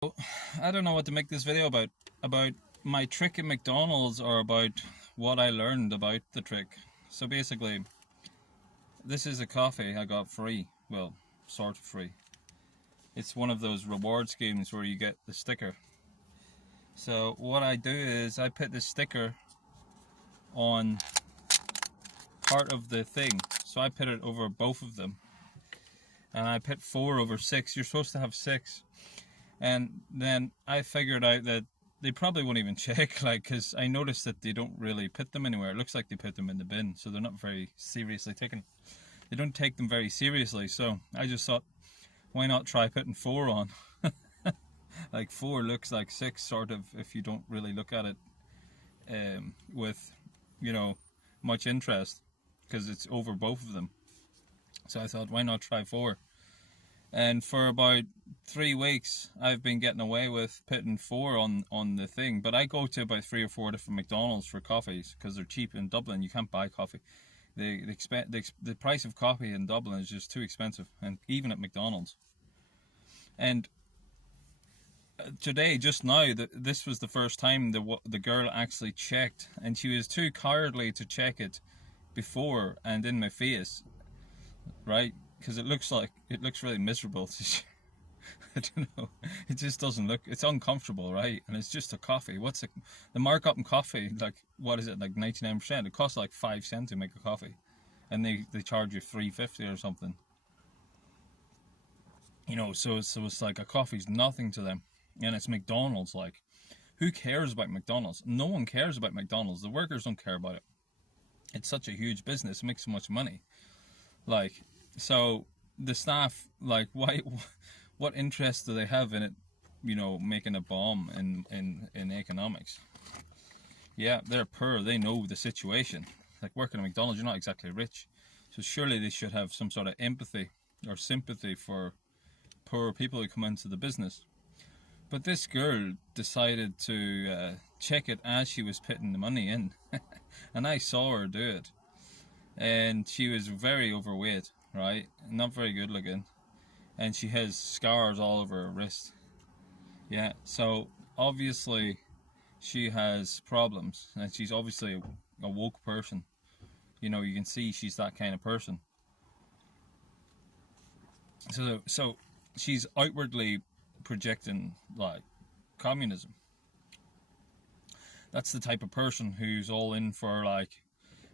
I don't know what to make this video about my trick at McDonald's or about what I learned about the trick. So basically, this is a coffee I got free. Well, sort of free. It's one of those reward schemes where you get the sticker. So what I do is I put the sticker on part of the thing. So I put it over both of them. And I put 4 over 6. You're supposed to have 6. And then I figured out that they probably won't even check, because I noticed that they don't really put them anywhere. It looks like they put them in the bin, so they're not very seriously taken. They don't take them very seriously, so I just thought, why not try putting 4 on? 4 looks like 6, sort of, if you don't really look at it with, much interest, because it's over both of them. So I thought, why not try 4? And for about 3 weeks, I've been getting away with putting 4 on the thing. But I go to about 3 or 4 different McDonald's for coffees because they're cheap in Dublin. You can't buy coffee. The price of coffee in Dublin is just too expensive, and even at McDonald's. And today, just now, this was the first time the girl actually checked, and she was too cowardly to check it before and in my face, right? Because it looks really miserable. I don't know. It just doesn't look. It's uncomfortable, right? And it's just a coffee. What's the markup in coffee? What is it? 99%. It costs 5 cents to make a coffee, and they charge you $3.50 or something. So it's like a coffee's nothing to them, and it's McDonald's. Who cares about McDonald's? No one cares about McDonald's. The workers don't care about it. It's such a huge business. It makes so much money. So the staff, why? What interest do they have in it? Making a bomb in economics. Yeah, they're poor. They know the situation. Working at McDonald's, you're not exactly rich, so surely they should have some sort of empathy or sympathy for poor people who come into the business. But this girl decided to check it as she was putting the money in, and I saw her do it. And she was very overweight, right? Not very good looking. And she has scars all over her wrist. Yeah, so obviously she has problems. And she's obviously a woke person. You can see she's that kind of person. So she's outwardly projecting, communism. That's the type of person who's all in for,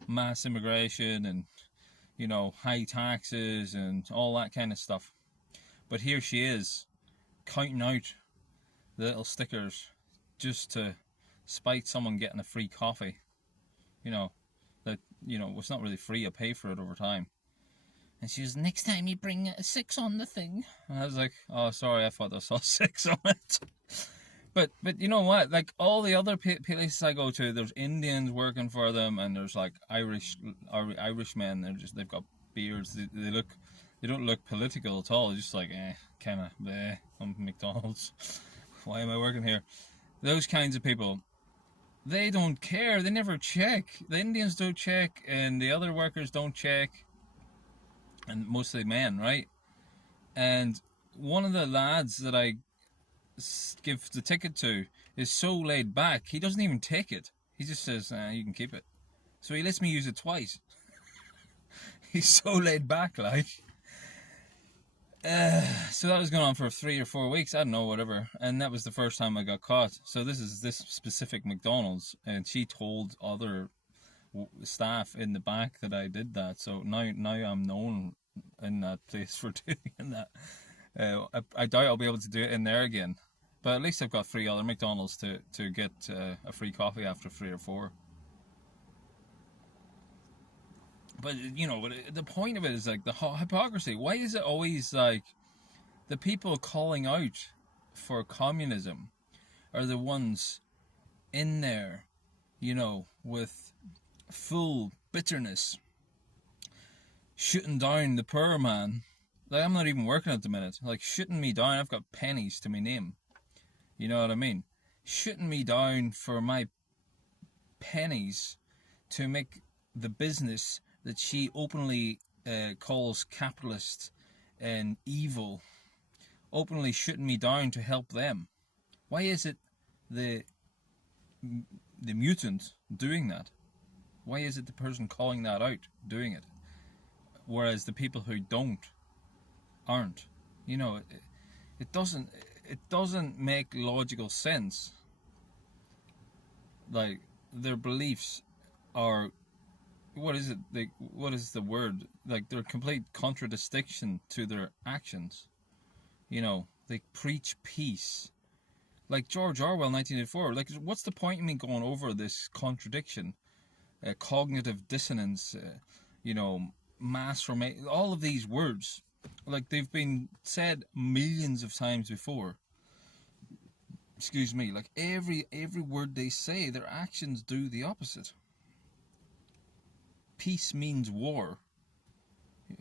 mass immigration and high taxes and all that kind of stuff. But here she is counting out the little stickers just to spite someone getting a free coffee. It's not really free. I pay for it over time. And she was, next time you bring a 6 on the thing. And I was like, oh, sorry, I thought I saw 6 on it. But you know what? All the other places I go to, there's Indians working for them, and there's Irishmen. They've got beards. They don't look political at all. They're just kind of bleh. I'm McDonald's. Why am I working here? Those kinds of people, they don't care. They never check. The Indians don't check, and the other workers don't check, and mostly men, right? And one of the lads that I give the ticket to is so laid back, he doesn't even take it. He just says, you can keep it. So he lets me use it twice. He's so laid back, so that was going on for 3 or 4 weeks, I don't know, whatever. And that was the first time I got caught. So this is this specific McDonald's, and she told other staff in the back that I did that. So now I'm known in that place for doing that. I doubt I'll be able to do it in there again, but at least I've got 3 other McDonald's to get a free coffee after 3 or 4. But the point of it is the hypocrisy. Why is it always the people calling out for communism are the ones in there, with full bitterness, shooting down the poor man? I'm not even working at the minute. Shooting me down. I've got pennies to my name. You know what I mean? Shooting me down for my pennies to make the business that she openly calls capitalist and evil, openly shooting me down to help them. Why is it the mutant doing that? Why is it the person calling that out doing it, whereas the people who aren't? You know, it doesn't make logical sense. Like, their beliefs are, what is it? What is the word? Like, they're complete contradiction to their actions. You know, they preach peace. Like George Orwell, 1984. Like, what's the point in me going over this contradiction? Cognitive dissonance, you know, mass formation, all of these words, like, they've been said millions of times before. Excuse me, like, every word they say, their actions do the opposite. Peace means war.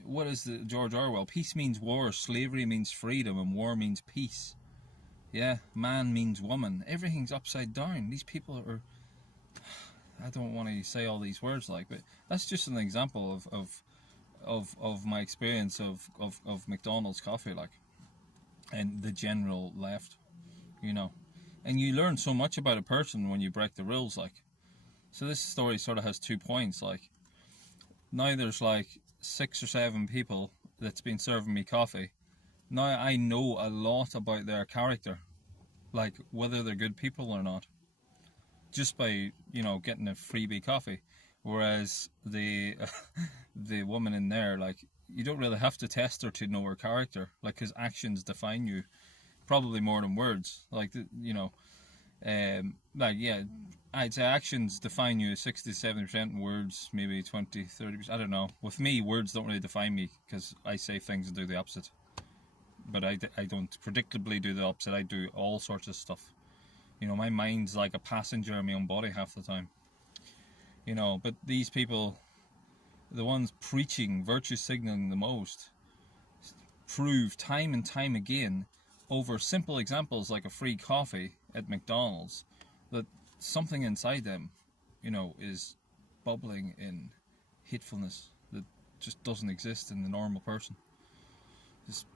What is the George Orwell? Peace means war, slavery means freedom, and war means peace. Yeah, man means woman. Everything's upside down. These people are, I don't want to say all these words, like, but that's just an example of my experience of McDonald's coffee, like, and the general left, you know. And you learn so much about a person when you break the rules, like. So this story sort of has 2 points, like. Now there's like 6 or 7 people that's been serving me coffee. Now I know a lot about their character, like whether they're good people or not, just by, you know, getting a freebie coffee. Whereas the the woman in there, like, you don't really have to test her to know her character, like, because actions define you, probably more than words. Like, you know, like, yeah, I'd say actions define you 60-70%, words maybe 20-30%. I don't know. With me, words don't really define me, because I say things and do the opposite. But I don't predictably do the opposite. I do all sorts of stuff. You know, my mind's like a passenger in my own body half the time. You know, but these people, the ones preaching, virtue signaling the most, prove time and time again, over simple examples like a free coffee at McDonald's, that something inside them, you know, is bubbling in hatefulness that just doesn't exist in the normal person. Just